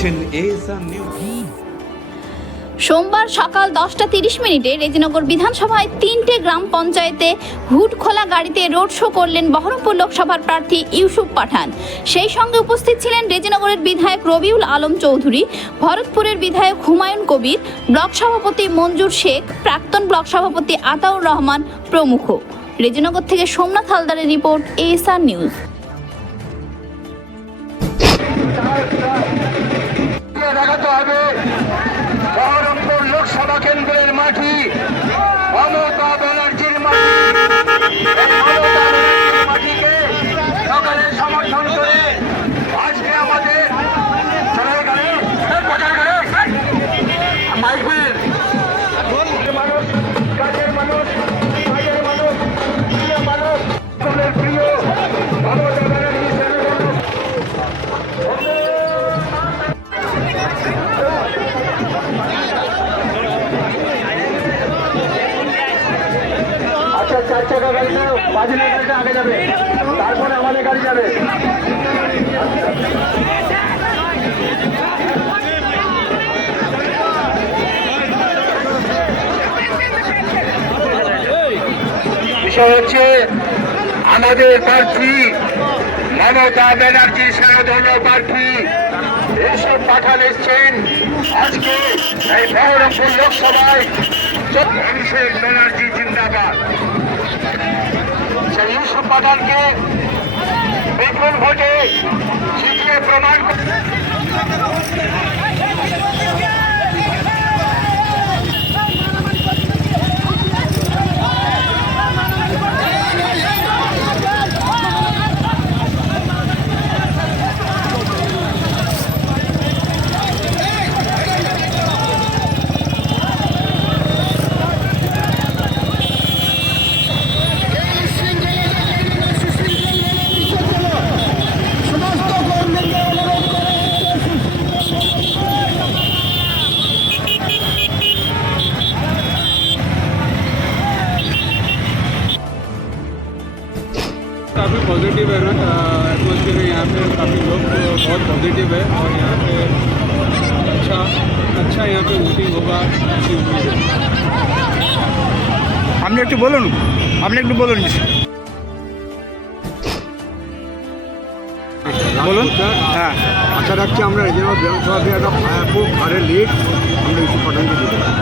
দেখছেন সোমবার সকাল দশটা তিরিশ মিনিটে রেজিনগর বিধানসভায় তিনটে গ্রাম পঞ্চায়েতে হুড খোলা গাড়িতে রোড শো করলেন বহরমপুর লোকসভার প্রার্থী ইউসুফ পাঠান। সেই সঙ্গে উপস্থিত ছিলেন রেজিনগরের বিধায়ক রবিউল আলম চৌধুরী, ভরতপুরের বিধায়ক হুমায়ুন কবির, ব্লক সভাপতি মঞ্জুর শেখ, প্রাক্তন ব্লক সভাপতি আতাউর রহমান প্রমুখ। রেজিনগর থেকে সোমনাথ হালদারের রিপোর্ট এএসআর নিউজ হবে। বহরমপুর লোকসভা কেন্দ্রের মাটি মমতা ব্যানার্জির মাটি। সমর্থন করে আজকে আমাদের চলে গেলে। প্রচার করে মাইকেল মানুষ কাজের মানুষ মানুষ, প্রিয় মানুষ আমাদের বিষয় হচ্ছে আমাদের প্রার্থী মমতা ব্যানার্জির স্বনাধন্য প্রার্থী এইসব পাঠান এসছেন আজকে এই বহরমপুর লোকসভায়। অভিষেক ব্যানার্জি জিন্দাবাদ। সেই ইউসুফ পাঠানকে বিপুল ভোটে জিতিয়ে প্রমাণ पॉजिटिव है ना एटमोसफियर यहाँ पे काफ़ी लोग तो बहुत पॉजिटिव है और यहाँ पे अच्छा अच्छा यहाँ पे वोटिंग होगा अच्छी उम्मीद है আপনি একটু বলুন আপনি একটু বলুন বলুন হ্যাঁ আশা রাখছি আমরা রিজনাল বিধানসভা একটা ভয়াবহ ঘরের লিড আমরা ইস্যু পাঠানকে দিতে পারি